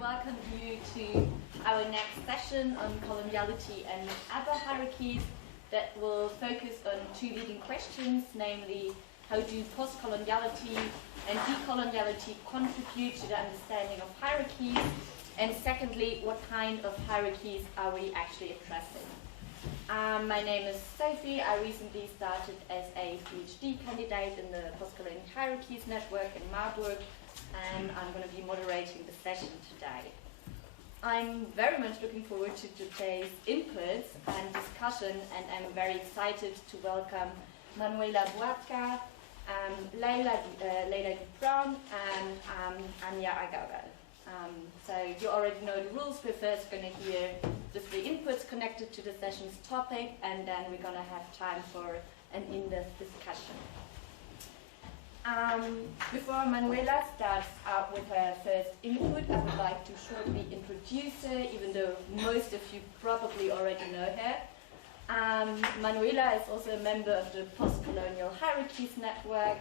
welcome you to our next session on coloniality and other hierarchies that will focus on two leading questions, namely, how do postcoloniality and decoloniality contribute to the understanding of hierarchies? And secondly, what kind of hierarchies are we actually addressing? My name is Sophie. I recently started as a PhD candidate in the Postcolonial Hierarchies Network in Marburg, and I'm going to be moderating the session today. I'm very much looking forward to today's inputs and discussion, and I'm very excited to welcome Manuela Boatcă, Layla D and Amya Agarwal. So you already know the rules. We're first going to hear the three inputs connected to the session's topic, and then we're going to have time for an in-depth discussion. Before Manuela starts out with her first input, I would like to shortly introduce her, even though most of you probably already know her. Manuela is also a member of the Postcolonial Hierarchies Network,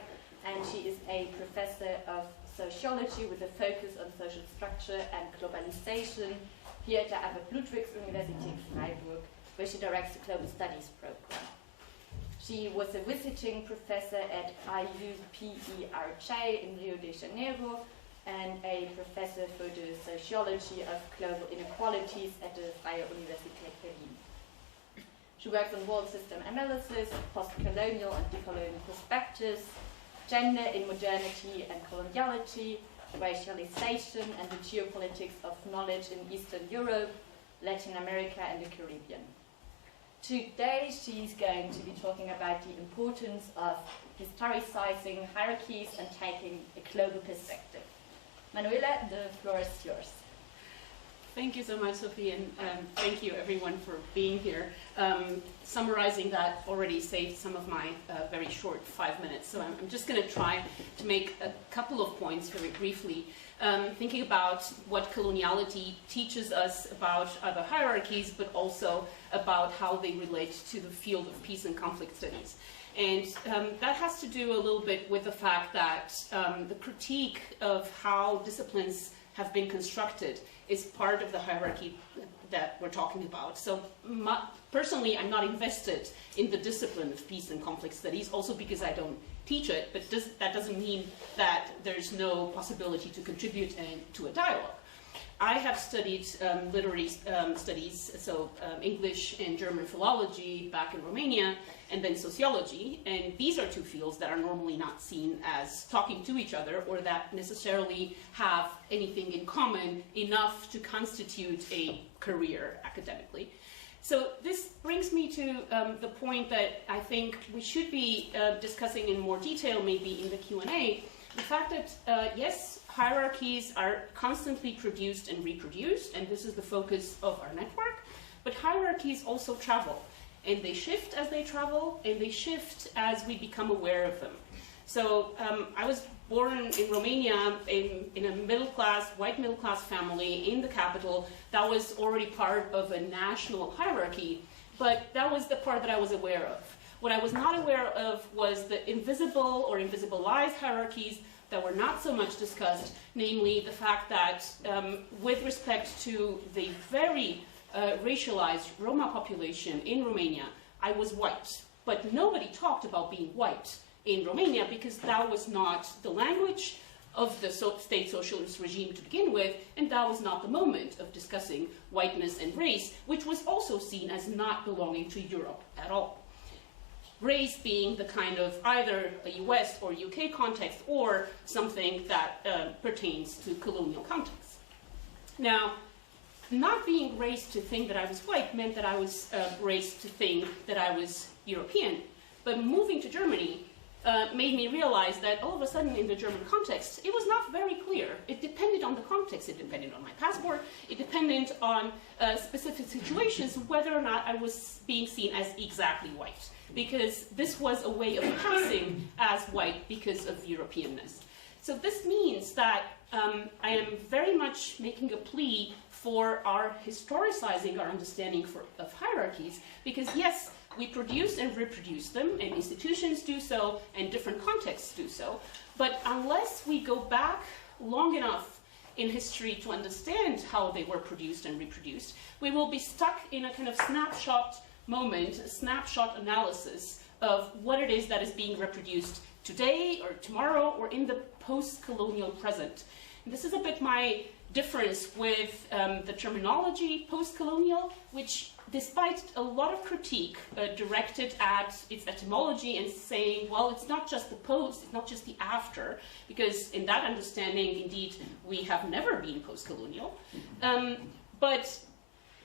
and she is a professor of Sociology with a focus on social structure and globalization here at the University of Freiburg, where she directs the Global Studies program. She was a visiting professor at IUPERJ in Rio de Janeiro and a professor for the Sociology of Global Inequalities at the Freie Universität Berlin. She works on world system analysis, post-colonial and decolonial perspectives, gender in modernity and coloniality, racialization and the geopolitics of knowledge in Eastern Europe, Latin America and the Caribbean. Today she's going to be talking about the importance of historicizing hierarchies and taking a global perspective. Manuela, the floor is yours. Thank you so much, Sophie, and thank you everyone for being here. Summarizing that already saved some of my very short 5 minutes, so I'm just going to try to make a couple of points very briefly, thinking about what coloniality teaches us about other hierarchies, but also about how they relate to the field of peace and conflict studies. And that has to do a little bit with the fact that the critique of how disciplines have been constructed is part of the hierarchy that we're talking about. So personally, I'm not invested in the discipline of peace and conflict studies, also because I don't teach it, but that doesn't mean that there's no possibility to contribute to a dialogue. I have studied literary studies, so English and German philology back in Romania, and then sociology, and these are two fields that are normally not seen as talking to each other or that necessarily have anything in common enough to constitute a career academically. So this brings me to the point that I think we should be discussing in more detail, maybe in the Q&A, the fact that, yes, hierarchies are constantly produced and reproduced, and this is the focus of our network, but hierarchies also travel, and they shift as they travel, and they shift as we become aware of them. So I was born in Romania in a middle-class, white middle-class family in the capital that was already part of a national hierarchy, but that was the part that I was aware of. What I was not aware of was the invisible or invisibilized hierarchies that were not so much discussed, namely the fact that with respect to the very racialized Roma population in Romania, I was white. But nobody talked about being white in Romania because that was not the language of the state socialist regime to begin with, and that was not the moment of discussing whiteness and race, which was also seen as not belonging to Europe at all. Race being the kind of either a US or UK context or something that pertains to colonial context. Now, not being raised to think that I was white meant that I was raised to think that I was European. But moving to Germany made me realize that all of a sudden in the German context, it was not very clear. It depended on the context. It depended on my passport. It depended on specific situations, whether or not I was being seen as exactly white, because this was a way of passing as white because of Europeanness. So this means that I am very much making a plea for our historicizing our understanding of hierarchies, because yes, we produce and reproduce them, and institutions do so, and different contexts do so, but unless we go back long enough in history to understand how they were produced and reproduced, we will be stuck in a kind of snapshot moment, a snapshot analysis of what it is that is being reproduced today or tomorrow or in the post-colonial present. And this is a bit my difference with the terminology post-colonial, which despite a lot of critique directed at its etymology and saying, well, it's not just the post, it's not just the after, because in that understanding, indeed, we have never been post-colonial. But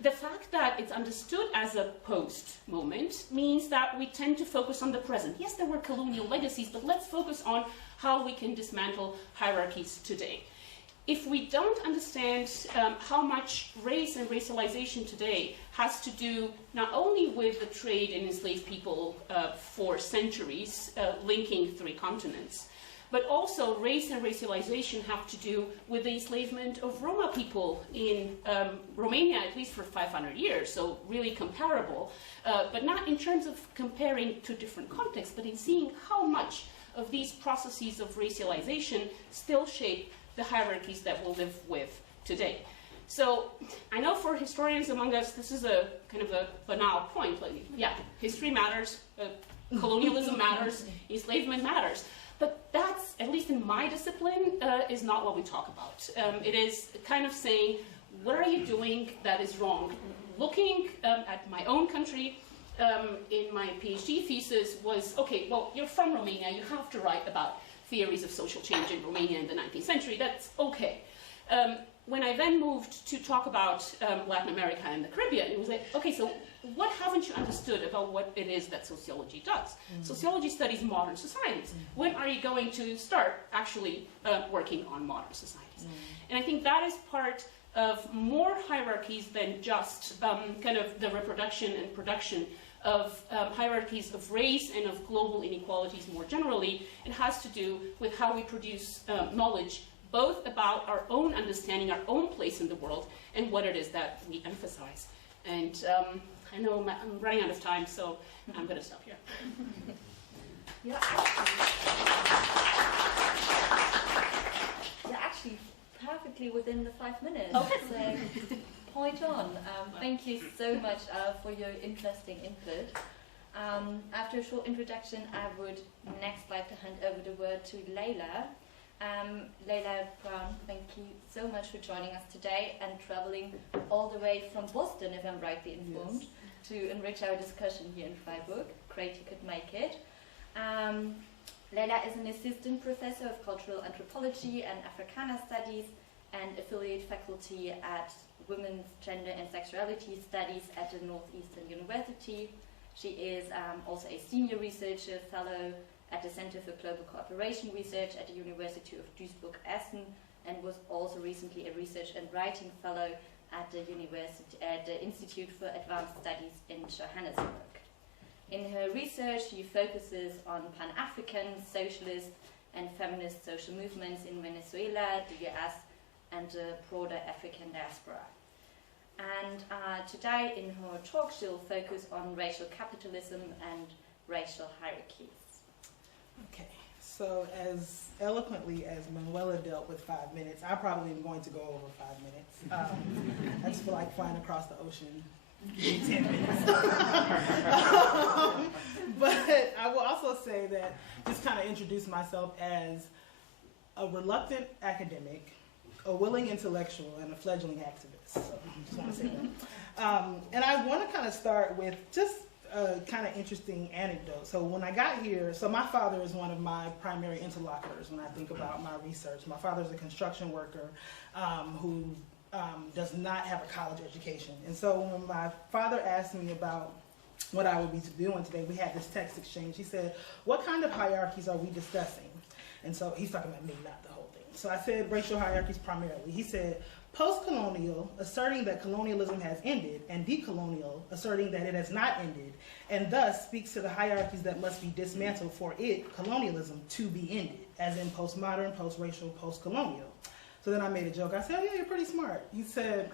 the fact that it's understood as a post moment means that we tend to focus on the present. Yes, there were colonial legacies, but let's focus on how we can dismantle hierarchies today. If we don't understand how much race and racialization today has to do not only with the trade in enslaved people for centuries, linking 3 continents, but also race and racialization have to do with the enslavement of Roma people in Romania, at least for 500 years, so really comparable, but not in terms of comparing to different contexts, but in seeing how much of these processes of racialization still shape the hierarchies that we'll live with today. So I know for historians among us, this is a kind of a banal point. Like, yeah, history matters, colonialism matters, enslavement matters. But that's, at least in my discipline, is not what we talk about. It is kind of saying, what are you doing that is wrong? Looking at my own country, in my PhD thesis was, okay, well, you're from Romania, you have to write about theories of social change in Romania in the 19th century, that's okay. When I then moved to talk about Latin America and the Caribbean, it was like, okay, so what haven't you understood about what it is that sociology does? Sociology studies modern societies. When are you going to start actually working on modern societies? And I think that is part of more hierarchies than just kind of the reproduction and production of hierarchies of race and of global inequalities more generally. It has to do with how we produce knowledge, both about our own understanding, our own place in the world, and what it is that we emphasize. And I know I'm running out of time, so I'm going to stop here. You're actually perfectly within the 5 minutes. Okay. So point on. Thank you so much for your interesting input. After a short introduction, I would next like to hand over the word to Layla. Layla Brown, thank you so much for joining us today and traveling all the way from Boston, if I'm rightly informed, yes, to enrich our discussion here in Freiburg. Great you could make it. Layla is an assistant professor of cultural anthropology and Africana studies and affiliate faculty at Women's Gender and Sexuality Studies at the Northeastern University. She is also a senior researcher fellow at the Center for Global Cooperation Research at the University of Duisburg-Essen, and was also recently a research and writing fellow at the Institute for Advanced Studies in Johannesburg. In her research, she focuses on Pan-African, socialist, and feminist social movements in Venezuela, the US, and the broader African diaspora. And today in her talk, she'll focus on racial capitalism and racial hierarchies. Okay, so as eloquently as Manuela dealt with 5 minutes, I probably am going to go over 5 minutes. I just feel like flying across the ocean in 10 minutes. But I will also say that, just kind of introduce myself as a reluctant academic, a willing intellectual, and a fledgling activist. So I just want to say that. And I want to kind of start with just a kind of interesting anecdote. So when I got here, so my father is one of my primary interlocutors when I think about my research. My father's a construction worker who does not have a college education. And so when my father asked me about what I would be doing today, we had this text exchange. He said, what kind of hierarchies are we discussing? And so he's talking about me, not the whole thing. So I said racial hierarchies primarily. He said, post-colonial, asserting that colonialism has ended, and decolonial, asserting that it has not ended, and thus speaks to the hierarchies that must be dismantled for it, colonialism, to be ended, as in postmodern, post-racial, post-colonial. So then I made a joke. I said, oh, yeah, you're pretty smart. He said,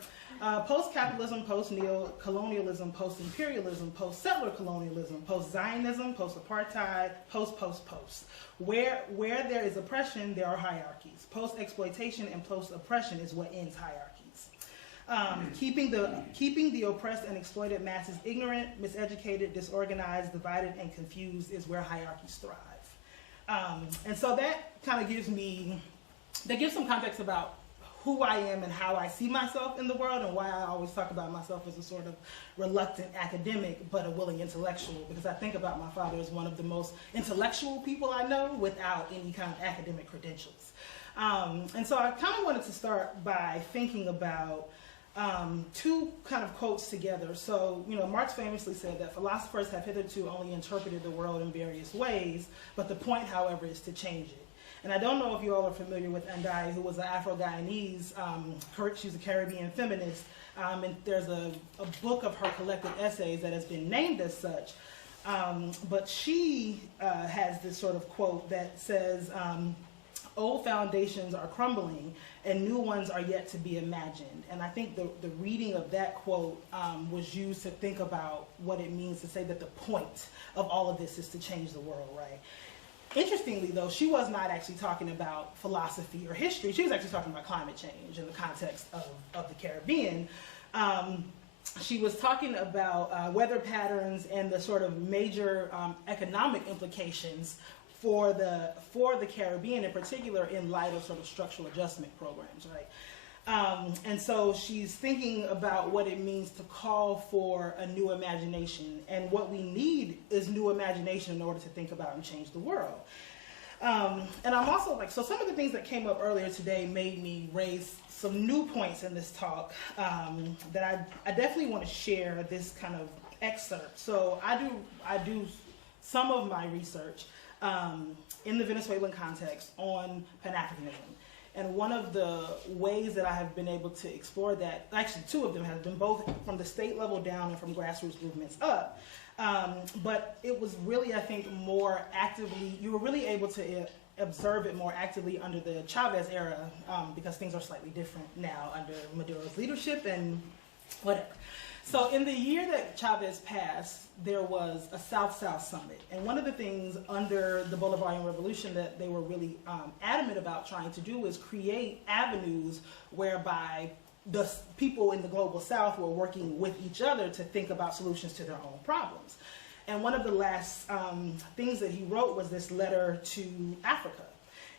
post-capitalism, post-neo-colonialism, post-imperialism, post-settler colonialism, post-Zionism, post-apartheid, post. Where there is oppression, there are hierarchies. Post-exploitation and post-oppression is what ends hierarchies. Keeping the oppressed and exploited masses ignorant, miseducated, disorganized, divided, and confused is where hierarchies thrive. And so that kind of gives some context about who I am and how I see myself in the world, and why I always talk about myself as a sort of reluctant academic but a willing intellectual, because I think about my father as one of the most intellectual people I know without any kind of academic credentials. And so I kind of wanted to start by thinking about two kind of quotes together. So, Marx famously said that philosophers have hitherto only interpreted the world in various ways, but the point, however, is to change it. And I don't know if you all are familiar with Ndai, who was an Afro-Guyanese, she's a Caribbean feminist, and there's a book of her collected essays that has been named as such. But she has this sort of quote that says, old foundations are crumbling and new ones are yet to be imagined. And I think the reading of that quote was used to think about what it means to say that the point of all of this is to change the world, right? Interestingly, though, she was not actually talking about philosophy or history. She was actually talking about climate change in the context of the Caribbean. She was talking about weather patterns and the sort of major economic implications for the Caribbean, in particular, in light of sort of structural adjustment programs, right? And so she's thinking about what it means to call for a new imagination, and what we need is new imagination in order to think about and change the world. And I'm also so some of the things that came up earlier today made me raise some new points in this talk that I definitely want to share this kind of excerpt. So I do some of my research in the Venezuelan context on Pan-Africanism. And one of the ways that I have been able to explore that, actually two of them have been both from the state level down and from grassroots movements up. But it was really, I think, more actively, you were really able to observe it more actively under the Chavez era, because things are slightly different now under Maduro's leadership and whatever. So in the year that Chavez passed, there was a South-South summit. And one of the things under the Bolivarian Revolution that they were really adamant about trying to do is create avenues whereby the people in the global South were working with each other to think about solutions to their own problems. And one of the last things that he wrote was this letter to Africa.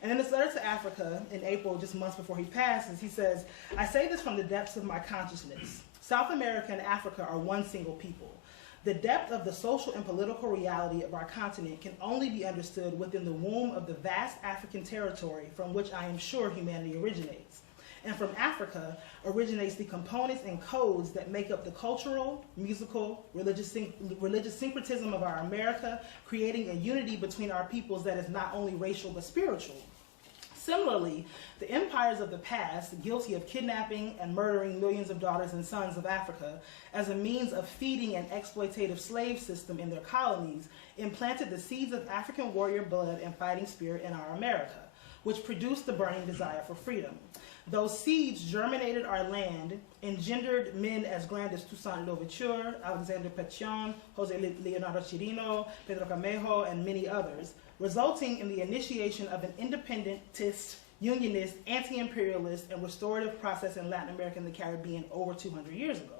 And in this letter to Africa in April, just months before he passes, he says, "I say this from the depths of my consciousness. South America and Africa are one single people. The depth of the social and political reality of our continent can only be understood within the womb of the vast African territory from which I am sure humanity originates. And from Africa originates the components and codes that make up the cultural, musical, religious syncretism of our America, creating a unity between our peoples that is not only racial but spiritual. Similarly, the empires of the past, guilty of kidnapping and murdering millions of daughters and sons of Africa as a means of feeding an exploitative slave system in their colonies, implanted the seeds of African warrior blood and fighting spirit in our America, which produced the burning desire for freedom. Those seeds germinated our land, engendered men as grand as Toussaint Louverture, Alexander Pétion, José Leonardo Chirino, Pedro Camejo, and many others, resulting in the initiation of an independentist, unionist, anti-imperialist, and restorative process in Latin America and the Caribbean over 200 years ago.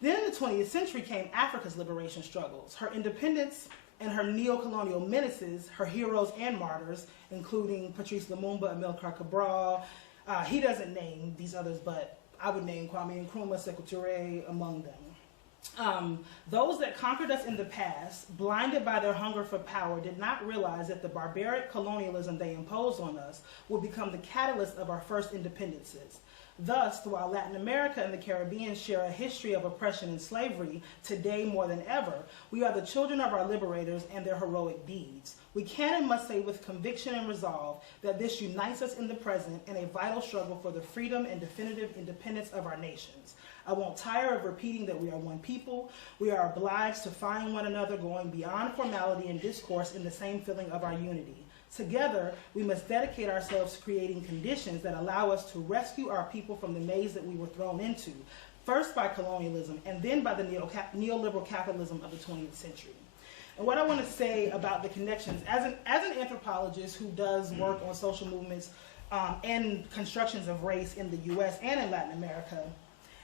Then in the 20th century came Africa's liberation struggles, her independence and her neo-colonial menaces, her heroes and martyrs, including Patrice Lumumba, Amilcar Cabral. He doesn't name these others, but I would name Kwame Nkrumah, Sékou Touré among them. Those that conquered us in the past, blinded by their hunger for power, did not realize that the barbaric colonialism they imposed on us would become the catalyst of our first independences. Thus, while Latin America and the Caribbean share a history of oppression and slavery, today more than ever, we are the children of our liberators and their heroic deeds. We can and must say with conviction and resolve that this unites us in the present in a vital struggle for the freedom and definitive independence of our nations. I won't tire of repeating that we are one people. We are obliged to find one another, going beyond formality and discourse in the same feeling of our unity. Together, we must dedicate ourselves to creating conditions that allow us to rescue our people from the maze that we were thrown into, first by colonialism and then by the neoliberal capitalism of the 20th century. And what I want to say about the connections, as an anthropologist who does work on social movements and constructions of race in the US and in Latin America,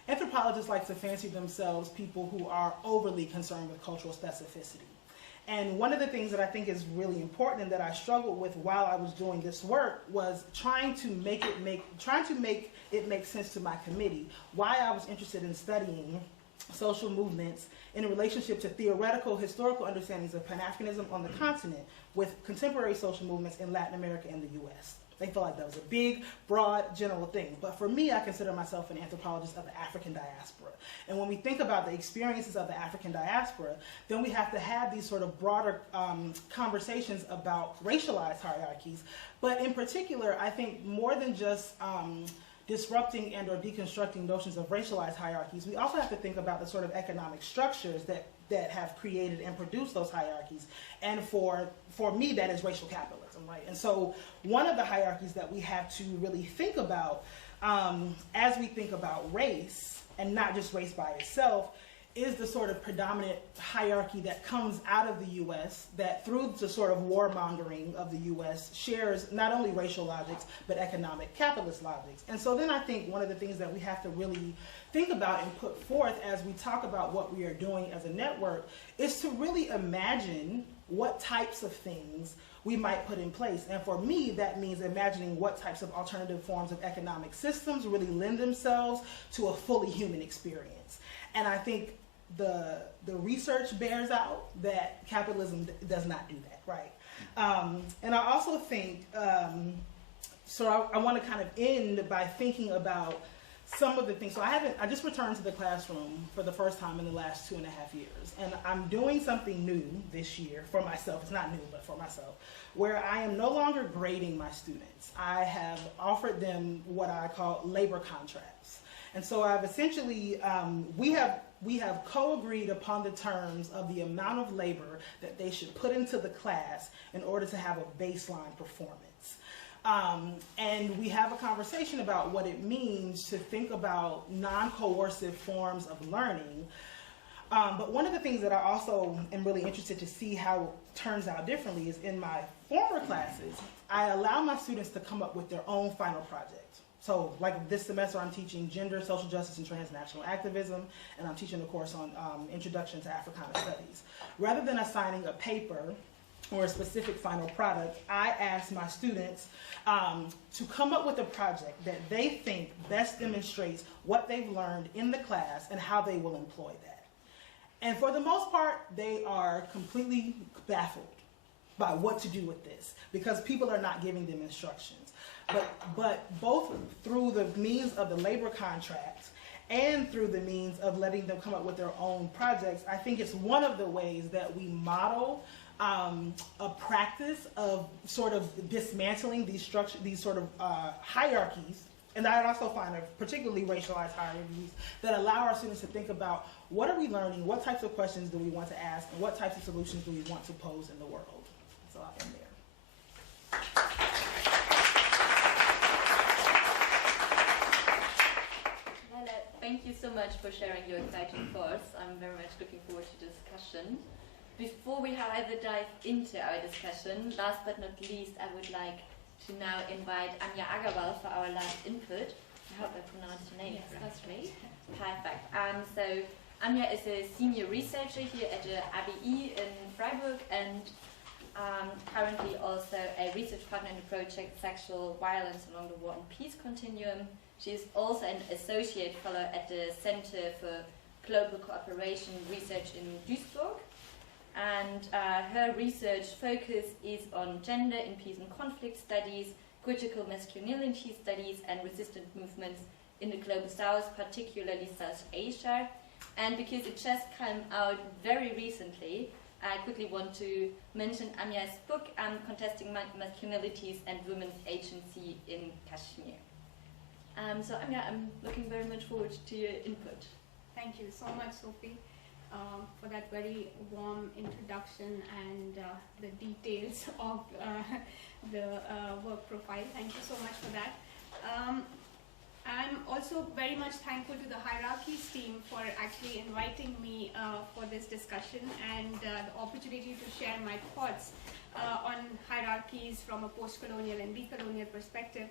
anthropologists like to fancy themselves people who are overly concerned with cultural specificity. And one of the things that I think is really important and that I struggled with while I was doing this work was trying to make it make sense to my committee why I was interested in studying social movements in relationship to theoretical historical understandings of Pan-Africanism on the continent with contemporary social movements in Latin America and the US. They felt like that was a big, broad, general thing. But for me, I consider myself an anthropologist of the African diaspora. And when we think about the experiences of the African diaspora, then we have to have these sort of broader conversations about racialized hierarchies. But in particular, I think more than just disrupting and or deconstructing notions of racialized hierarchies, we also have to think about the sort of economic structures that have created and produced those hierarchies. And for me, that is racial capitalism, right? And so one of the hierarchies that we have to really think about as we think about race, and not just race by itself, is the sort of predominant hierarchy that comes out of the US that through the sort of warmongering of the US shares not only racial logics, but economic capitalist logics. And so then I think one of the things that we have to really think about and put forth as we talk about what we are doing as a network is to really imagine what types of things we might put in place. And for me, that means imagining what types of alternative forms of economic systems really lend themselves to a fully human experience. And I think the research bears out that capitalism does not do that, right? And I also think, I want to kind of end by thinking about some of the things. So I just returned to the classroom for the first time in the last 2.5 years. And I'm doing something new this year for myself. It's not new, but for myself, where I am no longer grading my students. I have offered them what I call labor contracts. And so I've essentially, we have co-agreed upon the terms of the amount of labor that they should put into the class in order to have a baseline performance. And we have a conversation about what it means to think about non-coercive forms of learning. But one of the things that I also am really interested to see how it turns out differently is in my former classes, I allow my students to come up with their own final project. So like this semester I'm teaching gender, social justice, and transnational activism, and I'm teaching a course on Introduction to Africana Studies. Rather than assigning a paper or a specific final product, I ask my students to come up with a project that they think best demonstrates what they've learned in the class and how they will employ that. And for the most part, they are completely baffled by what to do with this because people are not giving them instructions. But both through the means of the labor contracts and through the means of letting them come up with their own projects, I think it's one of the ways that we model a practice of sort of dismantling these sort of hierarchies, and I also find particularly racialized hierarchies that allow our students to think about what are we learning, what types of questions do we want to ask, and what types of solutions do we want to pose in the world. So I'll end there. Thank you so much for sharing your exciting thoughts. I'm very much looking forward to discussion. Before we, however, dive into our discussion, last but not least, I would like to now invite Amya Agarwal for our last input. I hope I pronounced your name correctly. Perfect. So Amya is a senior researcher here at the ABI in Freiburg and currently also a research partner in the project Sexual Violence Along the War and Peace Continuum. She is also an associate fellow at the Center for Global Cooperation Research in Duisburg. And her research focus is on gender in peace and conflict studies, critical masculinity studies, and resistant movements in the global south, particularly South Asia. And because it just came out very recently, I quickly want to mention Amya's book, Contesting Masculinities and Women's Agency in Kashmir. So Amya, I'm looking very much forward to your input. Thank you so much, Sophie, for that very warm introduction and the details of the work profile. Thank you so much for that. I'm also very much thankful to the Hierarchies team for actually inviting me for this discussion and the opportunity to share my thoughts on hierarchies from a post-colonial and decolonial perspective.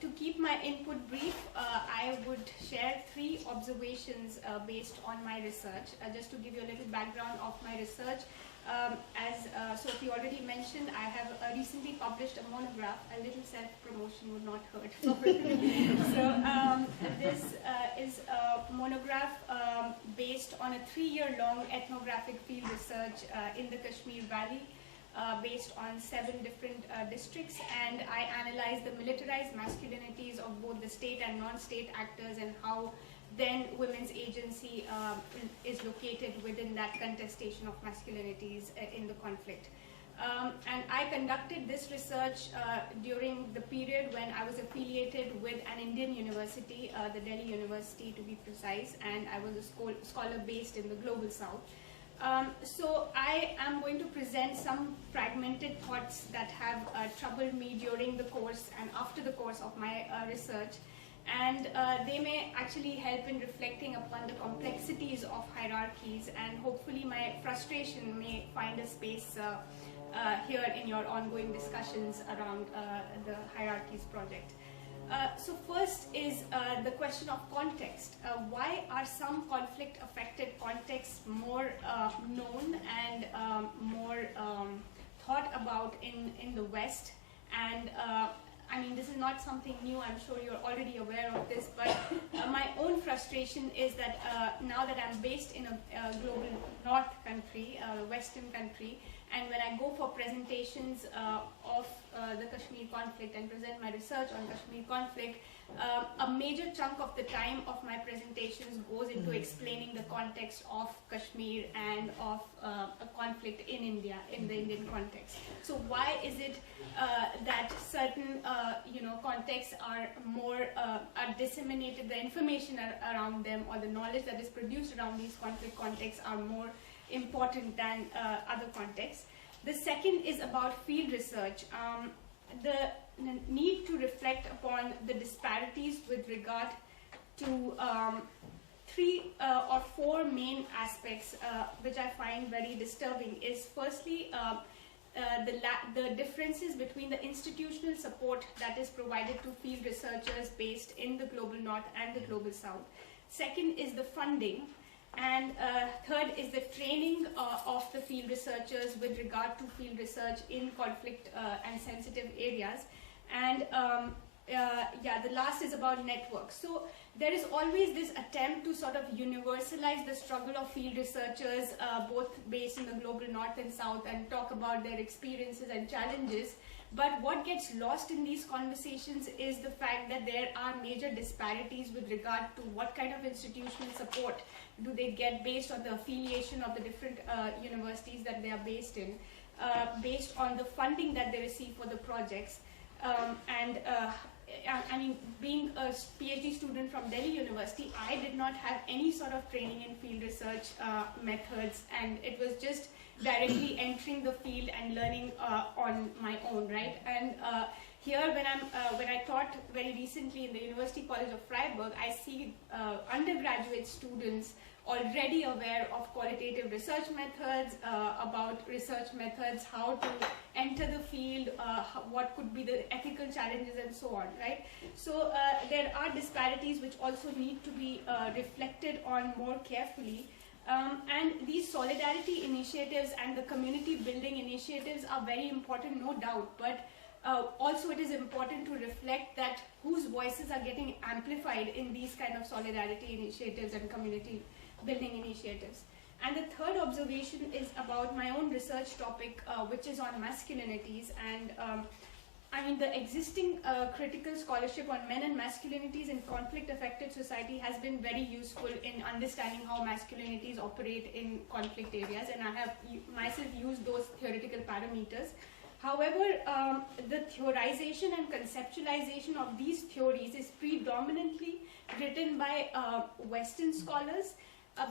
To keep my input brief, I would share 3 observations based on my research. Just to give you a little background of my research, as Sophie already mentioned, I have recently published a monograph. A little self-promotion would not hurt. So this is a monograph based on a 3-year-long ethnographic field research in the Kashmir Valley, based on 7 different districts, and I analyzed the militarized masculinities of both the state and non-state actors and how then women's agency is located within that contestation of masculinities in the conflict. And I conducted this research during the period when I was affiliated with an Indian university, the Delhi University to be precise, and I was a scholar based in the global south. So I am going to present some fragmented thoughts that have troubled me during the course and after the course of my research, and they may actually help in reflecting upon the complexities of hierarchies, and hopefully my frustration may find a space here in your ongoing discussions around the Hierarchies project. So first is the question of context. Why are some conflict-affected contexts more known and more thought about in the West? And I mean, this is not something new. I'm sure you're already aware of this, but my own frustration is that now that I'm based in a global North country, a Western country, and when I go for presentations of the Kashmir conflict and present my research on Kashmir conflict, a major chunk of the time of my presentations goes into explaining the context of Kashmir and of a conflict in India, in the Indian context. So why is it that certain contexts are more are disseminated, the information around them or the knowledge that is produced around these conflict contexts are more important than other contexts? The second is about field research. The need to reflect upon the disparities with regard to 3 or 4 main aspects which I find very disturbing is firstly the differences between the institutional support that is provided to field researchers based in the global North and the global South. Second is the funding. And third is the training of the field researchers with regard to field research in conflict and sensitive areas. And the last is about networks. So there is always this attempt to sort of universalize the struggle of field researchers, both based in the global North and South, and talk about their experiences and challenges. But what gets lost in these conversations is the fact that there are major disparities with regard to what kind of institutional support do they get based on the affiliation of the different universities that they are based in, based on the funding that they receive for the projects. I mean, being a PhD student from Delhi University, I did not have any sort of training in field research methods, and it was just directly entering the field and learning on my own, right? And here, when I taught very recently in the University College of Freiburg, I see undergraduate students already aware of qualitative research methods, about research methods, how to enter the field, what could be the ethical challenges, and so on, right? So there are disparities which also need to be reflected on more carefully. And these solidarity initiatives and the community building initiatives are very important, no doubt, but also it is important to reflect that whose voices are getting amplified in these kind of solidarity initiatives and community building initiatives. And the third observation is about my own research topic, which is on masculinities. And I mean, the existing critical scholarship on men and masculinities in conflict-affected society has been very useful in understanding how masculinities operate in conflict areas, and I have myself used those theoretical parameters. However, the theorization and conceptualization of these theories is predominantly written by Western scholars,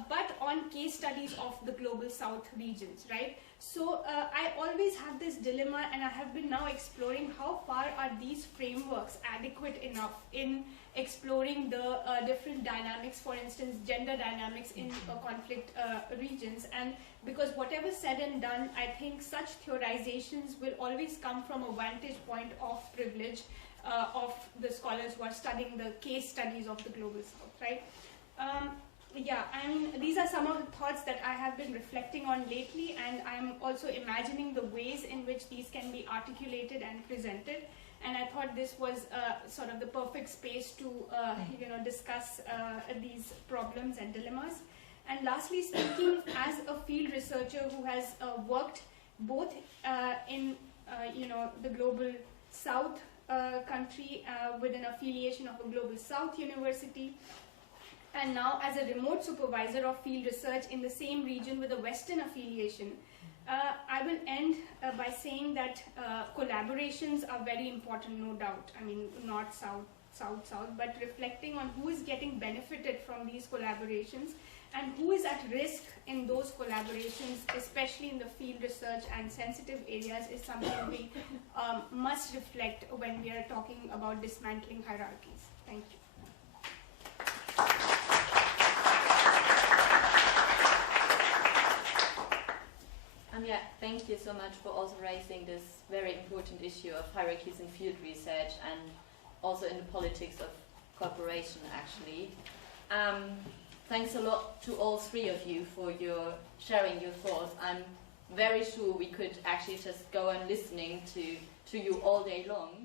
but on case studies of the Global South regions, right? So I always have this dilemma, and I have been now exploring how far are these frameworks adequate enough in exploring the different dynamics, for instance, gender dynamics in conflict regions. And because whatever said and done, I think such theorizations will always come from a vantage point of privilege of the scholars who are studying the case studies of the Global South, right? Yeah, I mean, these are some of the thoughts that I have been reflecting on lately, and I'm also imagining the ways in which these can be articulated and presented. And I thought this was sort of the perfect space to discuss these problems and dilemmas. And lastly, speaking as a field researcher who has worked both in the Global South country with an affiliation of a Global South university, and now as a remote supervisor of field research in the same region with a Western affiliation, I will end by saying that collaborations are very important, no doubt. I mean, North, South, South, South, but reflecting on who is getting benefited from these collaborations and who is at risk in those collaborations, especially in the field research and sensitive areas, is something we must reflect when we are talking about dismantling hierarchies. Thank you. Amya, thank you so much for also raising this very important issue of hierarchies in field research and also in the politics of cooperation, actually. Thanks a lot to all three of you for your sharing your thoughts. I'm very sure we could actually just go on listening to you all day long.